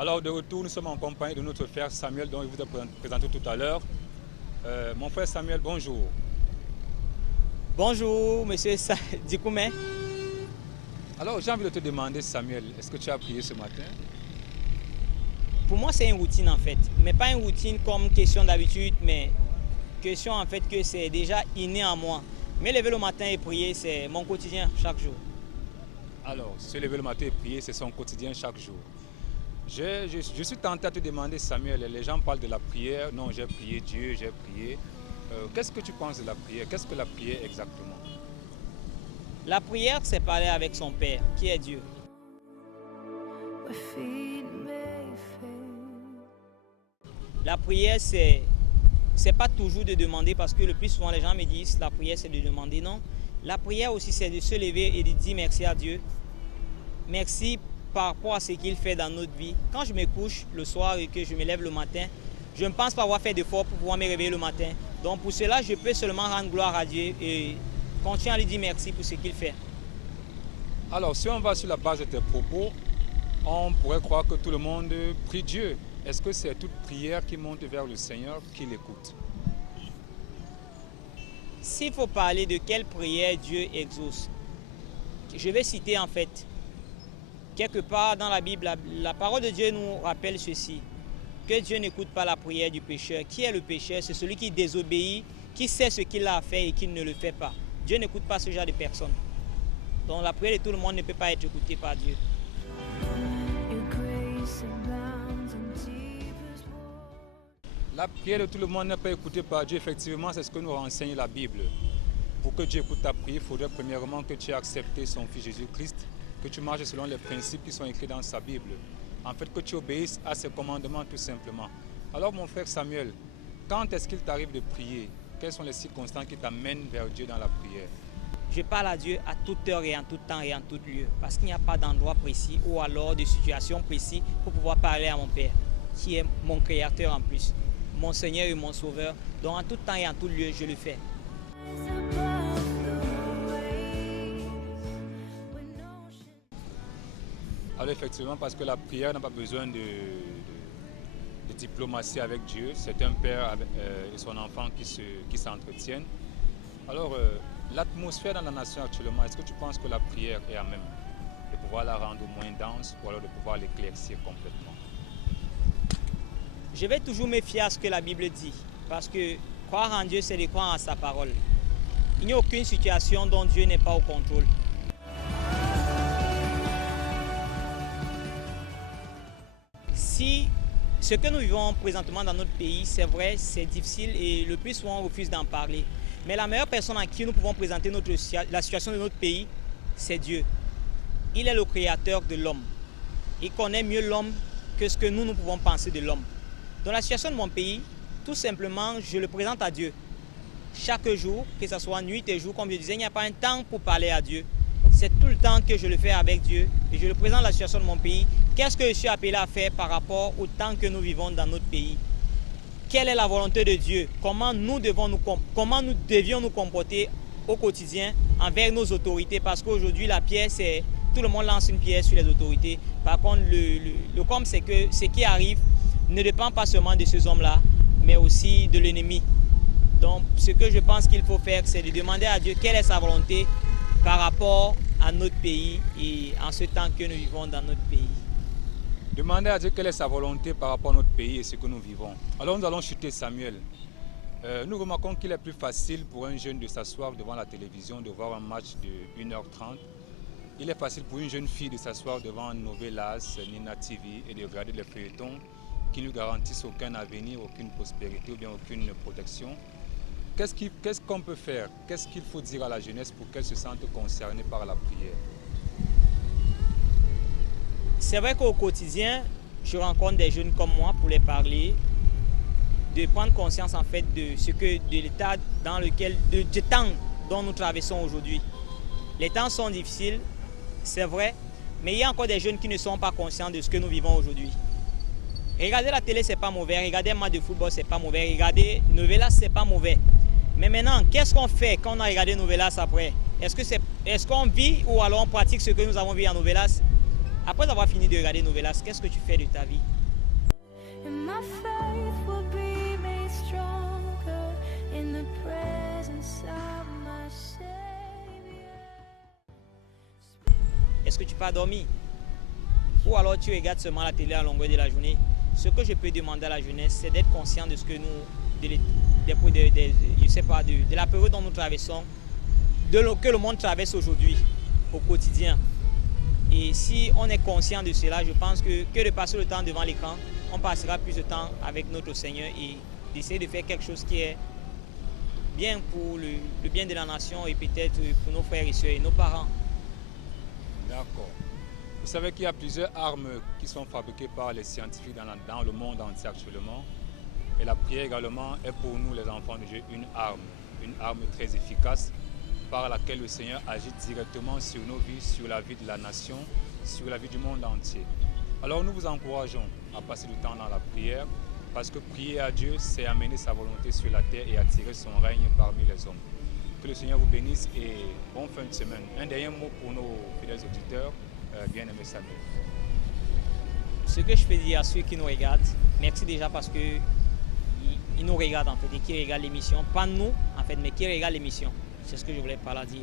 Alors de retour, nous sommes en compagnie de notre frère Samuel dont il vous a présenté tout à l'heure. Mon frère Samuel, bonjour. Bonjour, monsieur Dikoumé. Alors j'ai envie de te demander Samuel, est-ce que tu as prié ce matin? Pour moi, c'est une routine en fait. Mais pas une routine comme question d'habitude, mais question en fait que c'est déjà inné en moi. Me lever le matin et prier, c'est mon quotidien chaque jour. Alors, se lever le matin et prier, c'est son quotidien chaque jour. Je suis tenté à te demander Samuel, les gens parlent de la prière. Non, j'ai prié Dieu, j'ai prié. Qu'est-ce que tu penses de la prière? Qu'est-ce que la prière exactement? La prière, c'est parler avec son Père, qui est Dieu. La prière, c'est pas toujours de demander, parce que le plus souvent les gens me disent la prière c'est de demander. Non, la prière aussi c'est de se lever et de dire merci à Dieu. Merci par rapport à ce qu'il fait dans notre vie. Quand je me couche le soir et que je me lève le matin, je ne pense pas avoir fait d'efforts pour pouvoir me réveiller le matin. Donc pour cela, je peux seulement rendre gloire à Dieu et continuer à lui dire merci pour ce qu'il fait. Alors, si on va sur la base de tes propos, on pourrait croire que tout le monde prie Dieu. Est-ce que c'est toute prière qui monte vers le Seigneur qu'il écoute? S'il faut parler de quelle prière Dieu exauce, je vais citer en fait, quelque part dans la Bible, la parole de Dieu nous rappelle ceci, que Dieu n'écoute pas la prière du pécheur. Qui est le pécheur? C'est celui qui désobéit, qui sait ce qu'il a à faire et qui ne le fait pas. Dieu n'écoute pas ce genre de personnes. Donc la prière de tout le monde ne peut pas être écoutée par Dieu. La prière de tout le monde n'est pas écoutée par Dieu. Effectivement, c'est ce que nous renseigne la Bible. Pour que Dieu écoute ta prière, il faudrait premièrement que tu aies accepté son Fils Jésus-Christ, que tu marches selon les principes qui sont écrits dans sa Bible. En fait, que tu obéisses à ses commandements tout simplement. Alors mon frère Samuel, quand est-ce qu'il t'arrive de prier? Quelles sont les circonstances qui t'amènent vers Dieu dans la prière? Je parle à Dieu à toute heure et en tout temps et en tout lieu, parce qu'il n'y a pas d'endroit précis ou alors de situation précise pour pouvoir parler à mon Père, qui est mon Créateur en plus, mon Seigneur et mon Sauveur. Donc en tout temps et en tout lieu, je le fais. Alors effectivement, parce que la prière n'a pas besoin de diplomatie avec Dieu, c'est un père et son enfant qui s'entretiennent. Alors, l'atmosphère dans la nation actuellement, est-ce que tu penses que la prière est à même de pouvoir la rendre moins dense ou alors de pouvoir l'éclaircir complètement? Je vais toujours me fier à ce que la Bible dit, parce que croire en Dieu, c'est de croire en sa parole. Il n'y a aucune situation dont Dieu n'est pas au contrôle. Si ce que nous vivons présentement dans notre pays, c'est vrai, c'est difficile et le plus souvent on refuse d'en parler. Mais la meilleure personne à qui nous pouvons présenter la situation de notre pays, c'est Dieu. Il est le créateur de l'homme. Il connaît mieux l'homme que ce que nous pouvons penser de l'homme. Dans la situation de mon pays, tout simplement, je le présente à Dieu. Chaque jour, que ce soit nuit et jour, comme je disais, il n'y a pas un temps pour parler à Dieu. C'est tout le temps que je le fais avec Dieu et je le présente la situation de mon pays. Qu'est-ce que je suis appelé à faire par rapport au temps que nous vivons dans notre pays? Quelle est la volonté de Dieu? Comment nous devions nous comporter au quotidien envers nos autorités? Parce qu'aujourd'hui, la pierre, c'est tout le monde lance une pierre sur les autorités. Par contre, le com, c'est que ce qui arrive ne dépend pas seulement de ces hommes-là, mais aussi de l'ennemi. Donc, ce que je pense qu'il faut faire, c'est de demander à Dieu quelle est sa volonté par rapport à notre pays et en ce temps que nous vivons dans notre pays. Demandez à Dieu quelle est sa volonté par rapport à notre pays et ce que nous vivons. Alors nous allons chuter Samuel. Nous remarquons qu'il est plus facile pour un jeune de s'asseoir devant la télévision, de voir un match de 1h30. Il est facile pour une jeune fille de s'asseoir devant Novelas, Nina TV et de regarder les feuilletons qui ne lui garantissent aucun avenir, aucune prospérité ou bien aucune protection. Qu'est-ce qu'on peut faire? Qu'est-ce qu'il faut dire à la jeunesse pour qu'elle se sente concernée par la prière? C'est vrai qu'au quotidien, je rencontre des jeunes comme moi pour les parler, de prendre conscience en fait de l'état dans lequel, du temps dont nous traversons aujourd'hui. Les temps sont difficiles, c'est vrai, mais il y a encore des jeunes qui ne sont pas conscients de ce que nous vivons aujourd'hui. Regarder la télé, c'est pas mauvais, regarder un match de football, c'est pas mauvais, regarder Novelas, c'est pas mauvais. Mais maintenant, qu'est-ce qu'on fait quand on a regardé Novelas après? Est-ce qu'on vit ou alors on pratique ce que nous avons vu en Novelas? Après avoir fini de regarder Novelas, qu'est-ce que tu fais de ta vie? And my faith will be made stronger in the presence of my Savior. Est-ce que tu pas dormi? Ou alors tu regardes seulement la télé à longueur de la journée? Ce que je peux demander à la jeunesse, c'est d'être conscient de ce que nous, je sais pas, de la période dont nous traversons, que le monde traverse aujourd'hui, au quotidien. Et si on est conscient de cela, je pense que de passer le temps devant l'écran, on passera plus de temps avec notre Seigneur et d'essayer de faire quelque chose qui est bien pour le bien de la nation et peut-être pour nos frères et sœurs et nos parents. D'accord. Vous savez qu'il y a plusieurs armes qui sont fabriquées par les scientifiques dans le monde entier actuellement. Et la prière également est pour nous, les enfants de Dieu, une arme très efficace par laquelle le Seigneur agit directement sur nos vies, sur la vie de la nation, sur la vie du monde entier. Alors nous vous encourageons à passer du temps dans la prière, parce que prier à Dieu, c'est amener sa volonté sur la terre et attirer son règne parmi les hommes. Que le Seigneur vous bénisse et bonne fin de semaine. Un dernier mot pour nos fidèles auditeurs, bien-aimés Samuel. Ce que je peux dire à ceux qui nous regardent, merci déjà parce que ils nous regardent en fait et qui regardent l'émission, pas nous en fait, mais qui regardent l'émission. C'est ce que je voulais par là dire.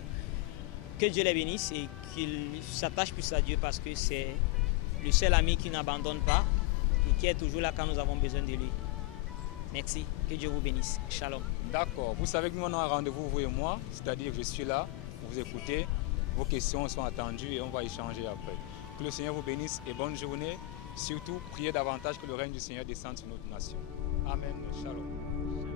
Que Dieu les bénisse et qu'ils s'attachent plus à Dieu parce que c'est le seul ami qui n'abandonne pas et qui est toujours là quand nous avons besoin de lui. Merci, que Dieu vous bénisse. Shalom. D'accord, vous savez que nous avons un rendez-vous, vous et moi, c'est-à-dire que je suis là pour vous écouter, vos questions sont attendues et on va échanger après. Que le Seigneur vous bénisse et bonne journée. Surtout, priez davantage que le règne du Seigneur descende sur notre nation. Amen, shalom.